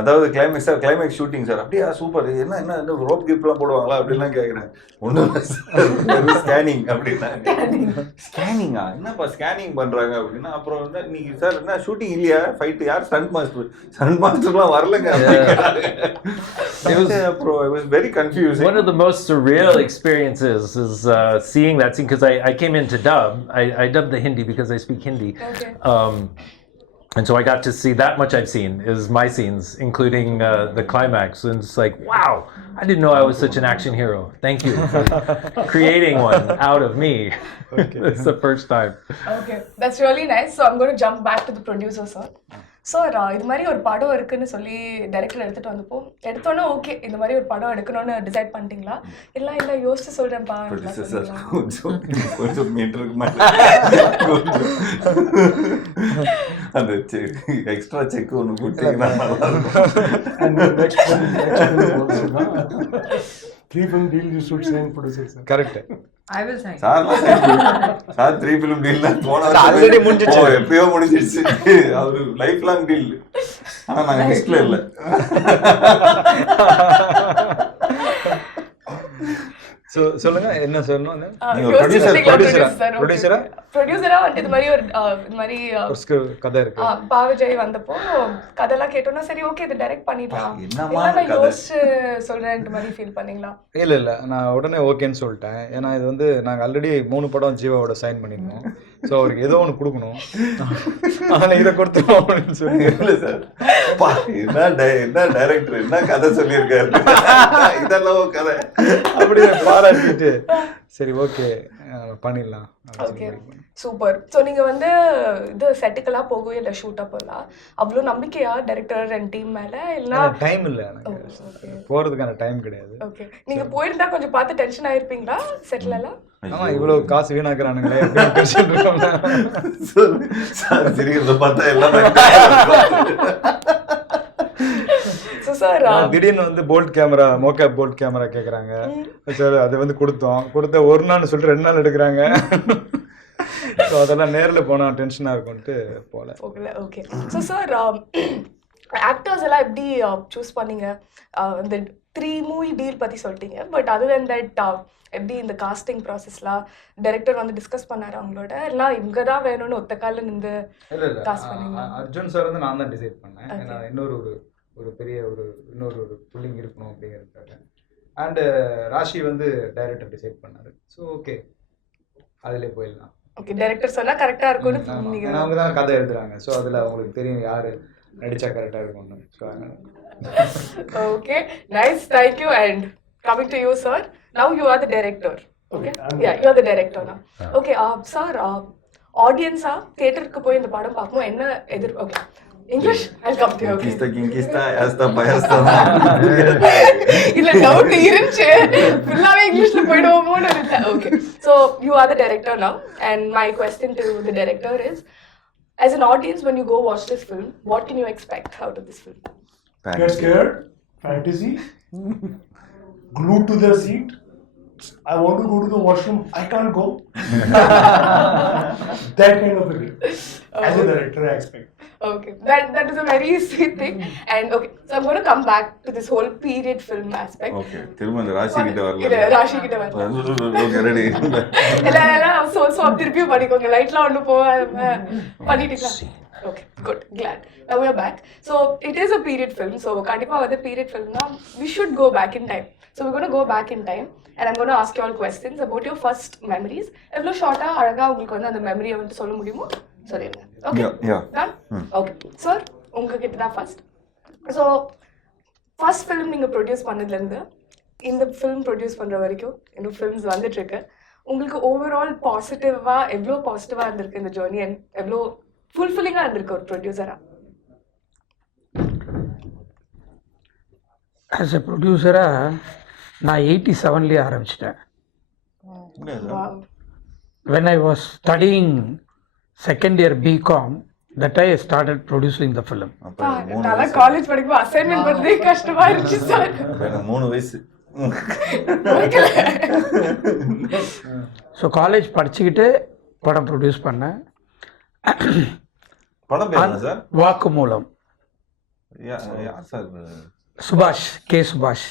அதாவது கிளைமேக்ஸ் ஷூட்டிங் சார் அப்படியா சூப்பர், என்ன ரோப் கிப்லாம் போடுவாங்களா அப்படின்லாம் கேட்குறேன். ஒன்றும் ஸ்கேனிங் அப்படின்னாங்க. ஸ்கேனிங்கா என்னப்பா ஸ்கேனிங் பண்றாங்க அப்படின்னா அப்புறம் வந்து நீங்க சார் என்ன ஷூட்டிங் இல்லையா, ஃபைட் யார் ஸ்டண்ட் மாஸ்டர்லாம் வரலங்க. அப்புறம் I was very confusing. One of the most surreal experiences is seeing that scene because I came in to dub. I dubbed the Hindi because I speak Hindi. Okay. And so I got to see that much I've seen is my scenes, including the climax. And it's like, wow, I didn't know I was such an action hero. Thank you for creating one out of me. Okay. It's the first time. Okay, that's really nice. So I'm going to jump back to the producer, sir. Sir இது மாதிரி ஒரு படம் இருக்குன்னு சொல்லி டைரக்டர் எடுத்துட்டு வந்தப்போ எடுத்தோன்னே ஓகே இந்த மாதிரி ஒரு படம் எடுக்கணும்னு டிசைட் பண்ணிட்டீங்களா? இல்லை யோசிச்சு சொல்றேன்ப்பா. கொஞ்சம் மீட்டருக்கு மேல அந்த எக்ஸ்ட்ரா செக் ஒன்று கொடுத்தீங்கன்னா நல்லா இருக்கும். 3 film deal you should sign producer sir. Correct. I will sign. Sir 3 film deal தான் போன ஆல்ரெடி முடிஞ்சிச்சு. எப்பயோ முடிஞ்சிடுச்சு. அவரு லைஃப் லாங் டீல். ஆனா நாங்க லிஸ்ட்ல இல்ல. சொல்லுங்க என்ன சொல்லணும்? ப்ரொடியூசரா வந்து இது மாதிரி ஒரு கதை இருக்கு. பாவஜய் வந்தப்போ கதைலாம் கேட்டோம்னா சரி ஓகே இது டைரக்ட் பண்ணிடலாம். என்னமா யோசிச்சு சொல்றேன் மாதிரி ஃபீல் பண்ணீங்களா? இல்ல நான் உடனே ஓகேன்னு சொல்லிட்டேன். ஏன்னா இது வந்து நாங்க ஆல்ரெடி 3 படம் ஜீவாவோட சைன் பண்ணிருந்தோம். ஸோ அவருக்கு ஏதோ ஒன்று கொடுக்கணும், ஆனால் இதை கொடுத்துருவோம் அப்படின்னு சொல்லி. இல்லை சார் என்ன டைரக்டர் என்ன கதை சொல்லியிருக்காரு, இதெல்லாம் கதை அப்படி பாராட்டிட்டு சரி ஓகே பண்ணிடலாம். Okay super. ஸோ நீங்கள் வந்து இது செட்டுக்கெல்லாம் போகவே இல்லை, ஷூட் அப்போல்லாம் அவ்வளோ நம்பிக்கையா டைரக்டர் அண்ட் டீம் மேலே? இல்லைனா டைம் இல்லை எனக்கு போகிறதுக்கான டைம் கிடையாது. ஓகே நீங்கள் போயிருந்தா கொஞ்சம் பார்த்து டென்ஷன் ஆயிருப்பீங்களா செட்டிலெல்லாம்? ஆமா இவ்வளவு காசு வீணாக்குறானுங்களே சிரிக்கிறத பார்த்தா எல்லாமே. திடீர்னு வந்து போல்ட் கேமரா மோகேப் போல்ட் கேமரா கேக்குறாங்க சார். அது வந்து கொடுத்த ஒரு நாள் சொல்லிட்டு 2 நாள் எடுக்கிறாங்க. ஸோ அதெல்லாம் நேரில் போனால் டென்ஷனாக இருக்கும்ட்டு போகல. ஓகே ஸோ சார் ஆக்டர்ஸ் எல்லாம் எப்படி சூஸ் பண்ணீங்க? இந்த 3 மூவி டீல் பற்றி சொல்லிட்டீங்க, பட் அதர் தென் தட் எப்படி இந்த காஸ்டிங் ப்ராசஸ்லாம் டைரக்டர் வந்து டிஸ்கஸ் பண்ணாரு அவங்களோட, எல்லாம் இவங்க தான் வேணும்னு ஒத்த காலில் நின்று காஸ்ட் பண்ணீங்க? அர்ஜுன் சார் வந்து நான் தான் டிசைட் பண்ணேன். ஏன்னா ஒரு பெரிய இன்னொரு புல்லிங் இருக்கணும் அப்படிங்கிறதுக்காக. அண்டு ராஷி வந்து டைரக்டர் டிசைட் பண்ணாரு. ஸோ ஓகே அதிலே போயிடலாம். ஓகே டைரக்டர் சொன்னால் கரெக்டாக இருக்கும்னு ஏன்னா அவங்க தான் கதை எழுதுறாங்க. ஸோ அதில் அவங்களுக்கு தெரியும் யார் நடித்தா கரெக்டாக இருக்கும்னு. So okay nice, thank you. And coming to you sir, now you are the director. Okay yeah, you are the director now. Okay sir audience theater ku poi indha padam paapom enna edir okay English I'll come to you. Okay கிங்கிஸ்தா யாஸ்தா பயஸ்தா இல்ல டவுட் இருந்துச்சு ஃபுல்லாவே இங்கிலீஷ்ல போய்டுவோமோன்னு இருந்தேன். Okay so you are the director now and my question to the director is, as an audience when you go watch this film, what can you expect out of this film? Get scared, fantasy, glued to their seat, I want to go to the washroom, I can't go. That kind of a thing. As a director, I expect. Okay, that is a very sweet thing. And okay, so I'm going to come back to this whole period film aspect. Okay திரும்ப இந்த ராசி கிட்ட இது வரல ராஷி கிட்ட வரல. Okay ready எல்லாம் so திருப்பியும் பண்ணிக்கோங்க, லைட்லாம் ஒன்று பண்ணிட்டீங்களா? Okay, good, glad. Now we are back. So it is a period film. So kandipa the period film na we should go back in time. So we're going to go back in time and I'm going to ask you all questions about your first memories. Evlo short ah alaga ungalku vandu and memory வந்து சொல்ல முடியுமோ சொல்லுங்க. Okay. Yeah. Done? Okay. Sir, உங்ககிட்ட தான் first. So first film நீங்க ப்ரொடியூஸ் பண்ணதுல இருந்து இந்த film ப்ரொடியூஸ் பண்ற வரைக்கும் இன்னும் films வந்துட்டு இருக்கு. உங்களுக்கு ஓவரால் பாசிட்டிவா எவ்வளோ பாசிட்டிவா இருந்திருக்கு இந்த ஜர்னி அண்ட் எவ்வளோ ஃபுல்ஃபில்லிங்காக இருந்திருக்கு ஒரு ப்ரொடியூசரா? ஆஸ் எ ப்ரொடியூசராக நான் 87லேயே ஆரம்பிச்சிட்டேன். When I was studying second year BCom that I started producing the film. நல்லா காலேஜ் படிக்கும்போது அசைன்மெண்ட் பண்ணுறதே கஷ்டமா இருந்துச்சு சார். 3 வயசு. ஸோ காலேஜ் படிச்சுக்கிட்டு படம் ப்ரொடியூஸ் பண்ணேன். படம் பேர் என்ன சார்? வாக்கு மூலம். யார் சார்? சுபாஷ், கே சுபாஷ்.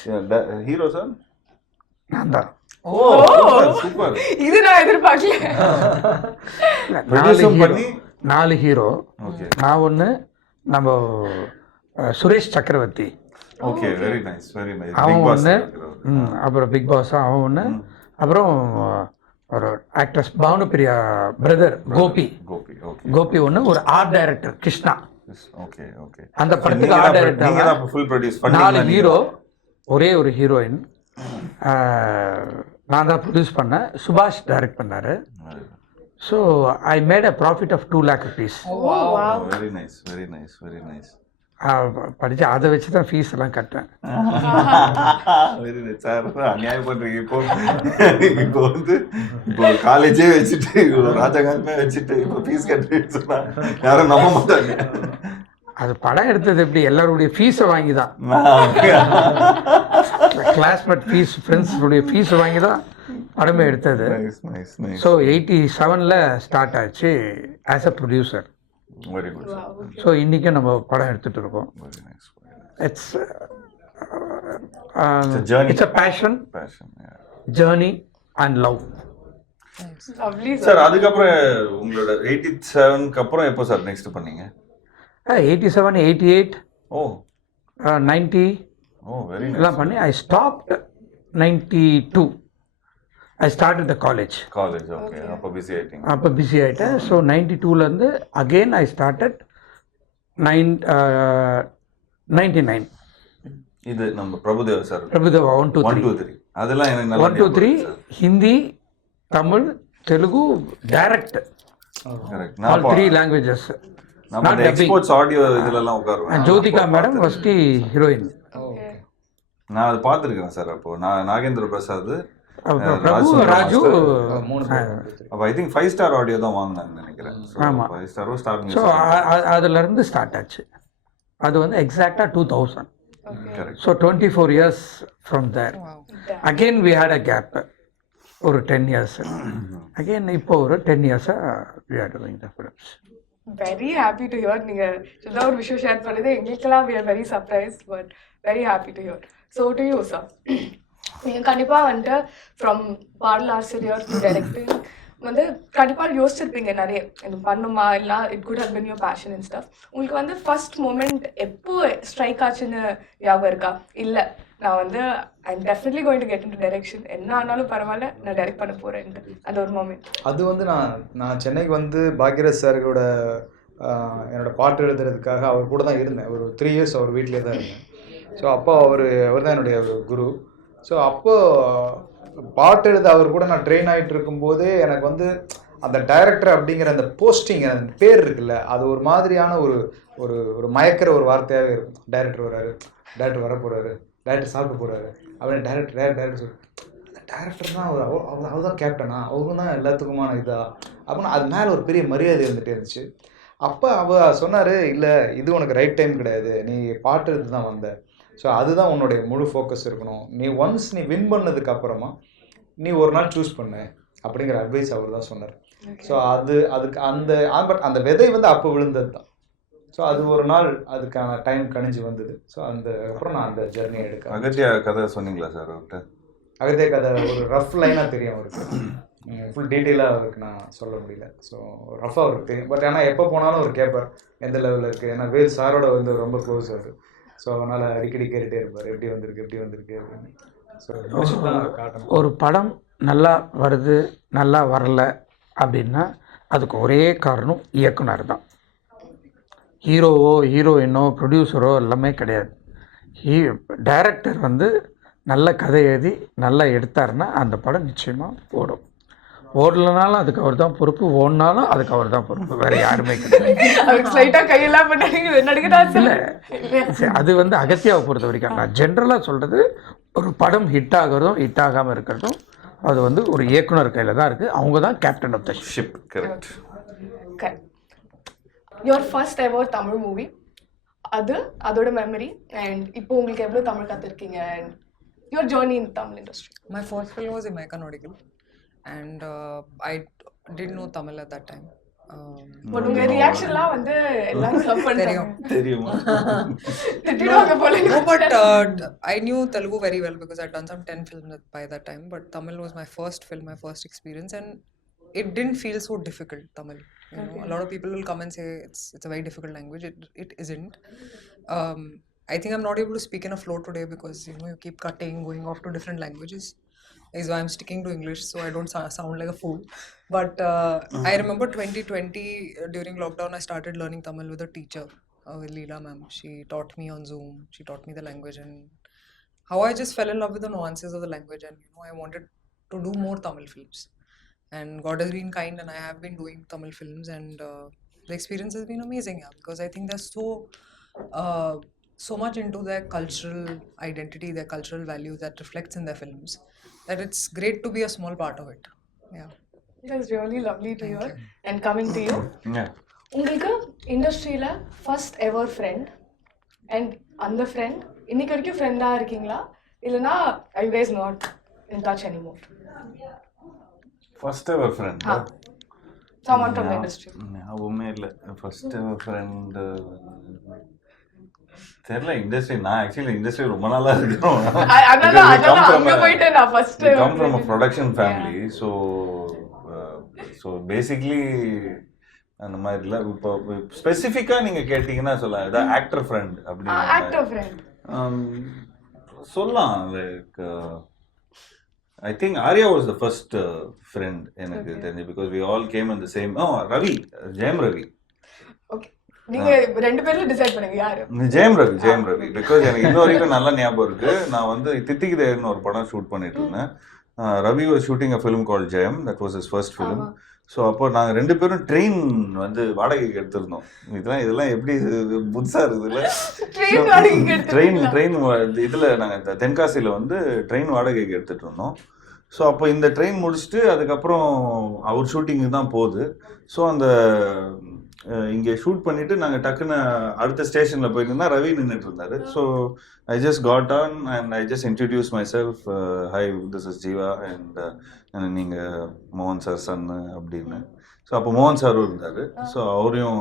Hero sir? நான் தான். ஓ சூப்பர். இது நான் எதிர்பார்க்கல. 4 ஹீரோ. நான் ஒன்று, நம்ம சுரேஷ் சக்கரவர்த்தி okay, very nice very nice. அவன் ஒன்று, அப்புறம் பிக் பாஸ் அவன் ஒன்று, அப்புறம் ஒரு ஆக்ட்ரஸ் பானுபிரியா பிரதர் கோபி ஒன்று, ஒரு art director Krishna. Okay okay. அந்த படத்துக்கு ஆர்ட் டைரக்டர். ஃபுல் ப்ரொடியூஸ் பண்ணி 4 ஹீரோ, ஒரே ஒரு ஹீரோயின். நான் தான் ப்ரொடியூஸ் பண்ணேன், சுபாஷ் டைரக்ட் பண்ணார். So I made a profit of 2 lakh rupees. Very nice very nice very nice. படித்து அதை வச்சு தான் ஃபீஸ் எல்லாம் கட்டேன். Very nice sir. அநியாயம் பண்ணுறீங்க. இப்போ வந்து இப்போ காலேஜே வச்சுட்டு ராஜகாந்தமே வச்சுட்டு இப்போ ஃபீஸ் கட்டுறேன்னு சொன்னா யாரும் நம்ப மாட்டாங்க. அது படம் எடுத்தது எப்படி, எல்லாருடைய ஃபீஸை வாங்கி தான், கிளாஸ்மேட் ஃபீஸ், ஃப்ரெண்ட்ஸுடைய ஃபீஸை வாங்கி தான் படமே எடுத்தது. ஸோ 87ல் ஸ்டார்ட் ஆச்சு as a producer. Very good. So இன்றைக்கும் நம்ம படம் எடுத்துகிட்டு இருக்கோம். It's a fashion, journey and love. Sir அதுக்கப்புறம் உங்களோட 87க்கு அப்புறம் எப்போ சார் நெக்ஸ்ட் பண்ணீங்க? 87, 88, ஓ 90 எல்லாம் பண்ணி I stopped 92. I start the college. Okay. அப்போ பிஸி ஆகிட்டேன். ஸோ 92லேருந்து அகெயின் ஐ ஸ்டார்டட் 99. இது நம்ம பிரபுதேவா சார். பிரபுதேவா 1 2 3 அதெல்லாம் எனக்கு நல்லா 1 2 3 ஹிந்தி, தமிழ், தெலுங்கு டைரக்ட். கரெக்ட். ஆல் 3 லாங்குவேஜஸ். நம்ம அந்த எக்ஸ்போர்ட்ஸ் ஆடியோ இதெல்லாம் உட்காருவோம். Jyothika madam first heroine. நான் அதை பார்த்துருக்கேன் சார். அப்போ நாகேந்திர பிரசாத், பிரபு, ராஜு. அப்போ ஐ திங்க் 5 ஸ்டார் ஆடியோ தான் வாங்கினாங்கன்னு நினைக்கிறேன். ஆமாம், 5 ஸ்டாரும் ஸ்டார்ட். ஸோ அதுலேருந்து ஸ்டார்ட் ஆச்சு. அது வந்து எக்ஸாக்டாக 2000. Correct. So 24 years from there. Again we had a gap, ஒரு 10 years. அகெயின் இப்போ ஒரு 10 years-ஆக we are doing the films. Very happy to hear. நீங்கள் சின்னதாக ஒரு விஷயம் ஷேர் பண்ணது எங்களுக்கெல்லாம் we are very surprise but very happy to hear. So to you sir, நீங்கள் கண்டிப்பாக வந்துட்டு ஃப்ரம் பாடல் ஆசிரியர் டு டைரக்டிங் வந்து கண்டிப்பாக யோசிச்சிருப்பீங்க நிறைய, இது பண்ணுமா இல்லை it could have been your passion and stuff. உங்களுக்கு வந்து ஃபர்ஸ்ட் மூமெண்ட் எப்போ ஸ்ட்ரைக் ஆச்சுன்னு ஞாபகம் இருக்கா? இல்லை நான் வந்து I am definitely going to get in to direction, என்ன ஆனாலும் பரவாயில்ல நான் டைரக்ட் பண்ண போகிறேன்ட்டு அந்த ஒரு மூமெண்ட்? அது வந்து நான் சென்னைக்கு வந்து பாக்யராஜ் சாரோட என்னோடய பாட்டு எழுதுறதுக்காக அவர் கூட தான் இருந்தேன். ஒரு 3 years அவர் வீட்டிலே தான் இருந்தேன். ஸோ அப்போ அவர் தான் என்னுடைய ஒரு குரு. ஸோ அப்போது பாட்டு எழுத அவர் கூட நான் ட்ரெயின் ஆகிட்டு இருக்கும்போதே எனக்கு வந்து அந்த டைரக்டர் அப்படிங்கிற அந்த போஸ்டிங், அந்த பேர் இருக்குல்ல, அது ஒரு மாதிரியான ஒரு ஒரு ஒரு மயக்கிற ஒரு வார்த்தையாகவே இருக்கும். டைரக்டர் வர்றாரு, டைரக்டர் வர போகிறாரு, டைரக்டர் சாப்பிட போகிறாரு அப்படின்னு டைரக்டர் சொல்லி, அந்த டைரக்டர் தான் அவர் தான் கேப்டனா, அவரும் தான் எல்லாத்துக்குமான இதா அப்படின்னா அது மேலே ஒரு பெரிய மரியாதை இருந்துகிட்டே இருந்துச்சு. அப்போ அவர் சொன்னார், இல்லை இது உனக்கு ரைட் டைம் கிடையாது, நீ பாட்டு எடுத்து தான் வந்த, ஸோ அதுதான் உன்னுடைய முழு ஃபோக்கஸ் இருக்கணும். நீ ஒன்ஸ் நீ வின் பண்ணதுக்கப்புறமா நீ ஒரு நாள் சூஸ் பண்ணு அப்படிங்கிற அட்வைஸ் அவர் தான் சொன்னார். ஸோ அதுக்கு பட் அந்த விதை வந்து அப்போ விழுந்தது தான். ஸோ அது ஒரு நாள் அதுக்கான டைம் கணிஞ்சு வந்தது. ஸோ அப்புறம் நான் அந்த ஜெர்னியை எடுக்க. அகத்தியா கதை சொன்னீங்களா சார் அவர்கிட்ட? அகத்தியா கதை ஒரு ரஃப் லைனாக தெரியும் அவருக்கு, ஃபுல் டீட்டெயிலாக அவருக்கு நான் சொல்ல முடியல. ஸோ ரஃபாக அவருக்கு தெரியும். பட் ஆனால் எப்போ போனாலும் அவர் கேட்பார் எந்த லெவலில் இருக்குது. ஏன்னா வேல் சாரோட வந்து ரொம்ப க்ளோஸ் அவர். ஸோ அதனால் அடிக்கடி கேட்டுகிட்டே இருப்பார் எப்படி வந்திருக்கு அப்படின்னு. ஸோ காட்டணும். ஒரு படம் நல்லா வருது நல்லா வரல அப்படின்னா அதுக்கு ஒரே காரணம் இயக்குனர் தான். ஹீரோவோ ஹீரோயினோ ப்ரொடியூசரோ எல்லாமே கிடையாது. டைரக்டர் வந்து நல்ல கதை எழுதி நல்லா எடுத்தாருன்னா அந்த படம் நிச்சயமாக ஓடும். ஓடலனாலும் அதுக்கு அவர் தான் பொறுப்பு, ஓடினாலும் அதுக்கு அவர் தான் பொறுப்பு, வேறு யாருமே கிடையாது. இல்லை, அது வந்து அகத்தியாவை பொறுத்த வரைக்கும் நான் ஜென்ரலாக சொல்கிறது, ஒரு படம் ஹிட் ஆகிறதும் ஹிட் ஆகாமல் இருக்கிறதும் அது வந்து ஒரு இயக்குனர் கையில் தான் இருக்குது. அவங்க தான் captain of the ship. Correct. Your first ever Tamil movie, அதோட மெமரி, அண்ட் இப்போ உங்களுக்கு எவ்வளோ தமிழ் கற்றுருக்கீங்க, and your journey in Tamil industry. My first film was American Audible, and I didn't know Tamil at that time. But உங்க ரியாக்ஷன்லாம் வந்து எல்லாரும் லவ் பண்றாங்க. தெரியுமா? திட்டிடுவாங்க போல. No, but I knew Telugu very well because I'd done some 10 films by that time. But Tamil was my first film, my first experience, and it didn't feel so difficult. Tamil, you know, a lot of people will come and say it's a very difficult language. It isn't. I think I'm not able to speak in a flow today because you know you keep cutting, going off to different languages. Is why I'm sticking to English so I don't sound like a fool. But I remember 2020 during lockdown I started learning Tamil with a teacher, with Leela ma'am. She taught me on Zoom. She taught me the language and how I just fell in love with the nuances of the language, and you know I wanted to do more Tamil films. And God has been kind and I have been doing Tamil films, and the experience has been amazing, yeah, because I think they're so much into their cultural identity, their cultural values that reflects in their films, that it's great to be a small part of it. Yeah. That's really lovely to hear. And coming to you, உங்களுக்கு இண்டஸ்ட்ரியில first ever friend, and அந்த ஃப்ரெண்ட் இன்னைக்கு வரைக்கும் ஃப்ரெண்டா இருக்கீங்களா, இல்லனா ஐ guys not in touch anymore? First ever friend someone from the industry. ஞாபகமே இல்லை. ஃபர்ஸ்ட் எவர் ஃப்ரெண்ட் தெரியல. இண்டஸ்ட்ரி நான் ஆக்சுவலி இண்டஸ்ட்ரி ரொம்ப நாளா இருக்கோம். Come from a production family. So basically அந்த மாதிரி இல்லை. இப்போ ஸ்பெசிஃபிக்காக நீங்கள் கேட்டிங்கன்னா சொல்லலாம், ஏதாவது ஆக்டர் ஃப்ரெண்ட் அப்படின்னு சொல்லலாம். Like I think Arya was the first friend எனக்கு தெரிஞ்சு, because we all came in the same. Ravi, Jayam Ravi. நீங்க ரெண்டு பேரும் டிசைட் பண்ணுங்க யாரு. ஜெயம் ரவி பிகாஸ் எனக்கு இன்ன வரைக்கும் நல்ல ஞாபகம் இருக்கு. நான் வந்து தித்திக்குதேன்னு ஒரு படம் ஷூட் பண்ணிட்டு இருந்தேன். Ravi was shooting a film call Jayam. That was his first film. So அப்போ நாங்கள் ரெண்டு பேரும் ட்ரெயின் வந்து வாடகைக்கு எடுத்திருந்தோம். இதெல்லாம் எப்படி புதுசாக இருக்குதுல்ல. ட்ரெயின் இதில் நாங்கள் தென்காசியில் வந்து ட்ரெயின் வாடகைக்கு எடுத்துகிட்டு இருந்தோம். ஸோ அப்போ இந்த ட்ரெயின் முடிச்சுட்டு அதுக்கப்புறம் அவர் ஷூட்டிங்கு தான் போகுது. ஸோ அந்த இங்கே ஷூட் பண்ணிவிட்டு நாங்கள் டக்குன்னு அடுத்த ஸ்டேஷனில் போயிருந்தா ரவி நின்றுட்டு இருந்தார். So I just got on and I just introduce my self. High, this is Jeeva அண்ட் நீங்கள் மோகன் சார் சன்னு அப்படின்னு. ஸோ அப்போ மோகன் சாரும் இருந்தார். ஸோ அவரையும்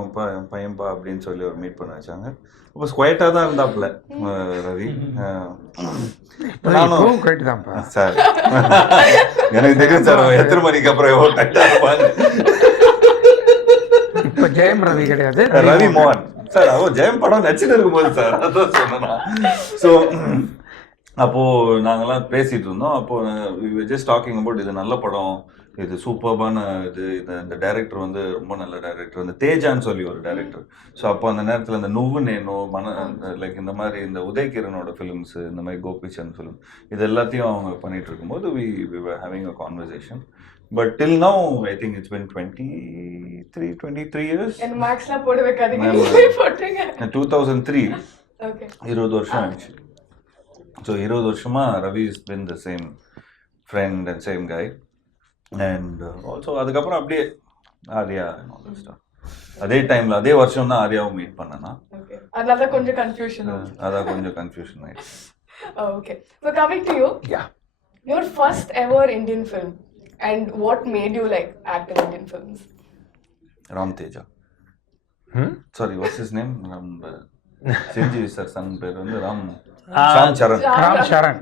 பையன்பா அப்படின்னு சொல்லி அவர் மீட் பண்ண வச்சாங்க. அப்போ ஸ்குவைட்டாக தான் இருந்தாப்புல ரவி. நானும் சார் எனக்கு தெரியும் சார் எத்தனை மணிக்கு அப்புறம் எவ்வளோ டைட்டாக இருப்பாங்க. இப்போ ஜெயம் ரவி கிடையாது, ரவி மோகன் சார். அவன் ஜெயம் படம் நச்சுன்னு இருக்கும்போது சார் அதான் சொன்னா. ஸோ அப்போது நாங்கள்லாம் பேசிகிட்டு இருந்தோம். அப்போது ஜஸ்ட் டாக்கிங் அபவுட் இது நல்ல படம், இது சூப்பர்பான இந்த டைரக்டர் வந்து ரொம்ப நல்ல டைரக்டர், இந்த தேஜான்னு சொல்லி ஒரு டைரக்டர். ஸோ அப்போ அந்த நேரத்தில் இந்த நுவ்வு நேனோ லைக் இந்த மாதிரி இந்த உதயகிரனோட ஃபிலிம்ஸு, இந்த மாதிரி கோபிச்சந்த் ஃபிலிம், இது எல்லாத்தையும் அவங்க பண்ணிகிட்டு இருக்கும்போது we were having a conversation. But till now, I think it's been 23 years. And Maxla போடு வைக்காதீங்க, போட்றீங்க. 2003. Okay. 20 வருஷம் ஆச்சு. So 20 வருஷமா Ravi has been the same friend and same guy. And also அதுக்கப்புறம் அப்படியே Arya and all that stuff. அதே டைம்ல அதே வருஷம் தான் ஆர்யாவை மீட் பண்ணனா. Okay. அதனால கொஞ்சம் கன்ஃபியூஷன். அதான் கொஞ்சம் கன்ஃபியூஷன் ஆயிடுச்சு. Okay. So coming to you. Yeah. Your first ever Indian film, and what made you like act in Indian films? Ram Teja. Hmm? Sorry, what's his name? Sanjeev sir son பேர் வந்து Ram Uh, Sham Charan. Ram Charan.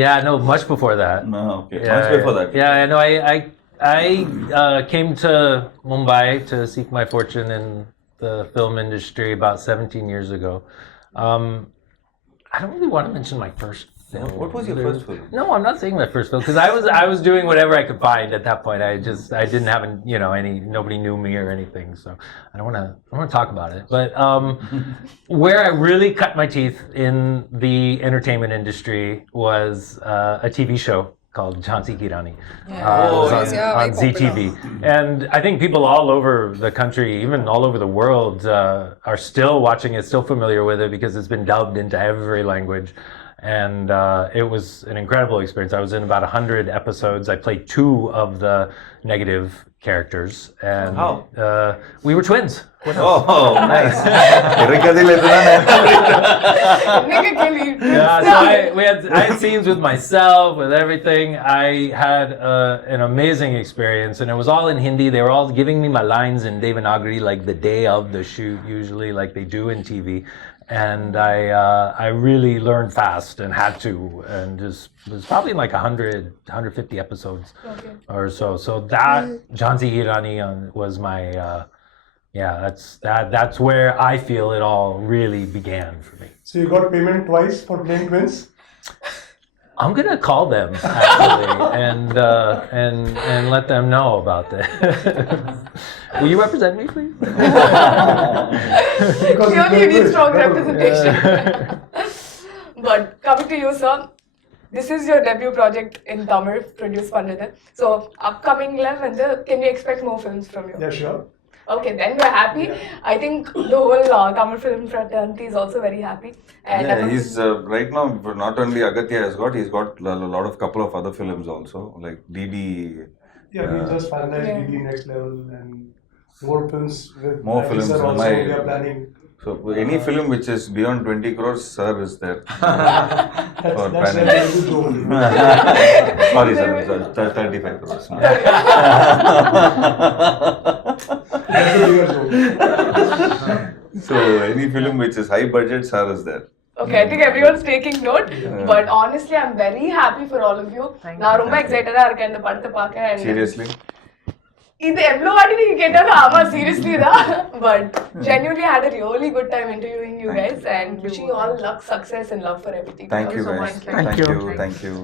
Yeah, no, much before that. No, okay. Much before that. Yeah, no, I came to Mumbai to seek my fortune in the film industry about 17 years ago. I don't really want to mention my first film. What was your first film? No, I'm not saying my first film because I was doing whatever I could find at that point. I didn't have nobody knew me or anything, so I don't want to talk about it. But where I really cut my teeth in the entertainment industry was a TV show called Jhansi Ki Rani. It was on ZTV. And I think people all over the country, even all over the world, are still watching it, still familiar with it because it's been dubbed into every language. And it was an incredible experience. I was in about 100 episodes. I played 2 of the negative characters. And we were twins. Oh, nice. இருக்கதில் இதுதானே. Yeah, so I had scenes with myself, with everything. I had an amazing experience, and it was all in Hindi. They were all giving me my lines in Devanagari like the day of the shoot, usually like they do in TV. And I really learned fast and had to, and just it was probably like 150 episodes or so. So that Jhansi Ki Rani was my that's where I feel it all really began for me. So you got payment twice for playing twins? I'm gonna call them actually and let them know about that. Will you represent me, please? Surely you need strong representation. But coming to you, sir, this is your debut project in Tamil, produced Pandita. So upcoming can we expect more films from you? Yeah, sure. Okay, then we're happy. I think the whole Tamil film fraternity is also very happy. And Yeah, he's right now not only Agathiya he's got a lot of couple of other films also, like DD. Yeah, we just finalized DD Next Level and more films with More Raashi films sir with also my- we are planning. So any film which is beyond 20 crores, sir is there. That's For that's planning. a very good role. Sorry, sir, 35 crores. That's a bigger role. So any film which is high budget, sir is there. okay, I think everyone's taking note. But honestly, I'm very happy for all of you. நான் ரொம்ப எக்ஸைட்டடா இருக்கேன் இந்த படத்தை பார்க்க. And Seriously? இது எவ்வளவு வாட்டி நீங்க கேட்டாலும் ஆமா சீரியஸ்லி தான். But genuinely had a really good time interviewing you guys and wishing you all luck, success and love for everything. Thank you so guys. much. Thank you. Thank you.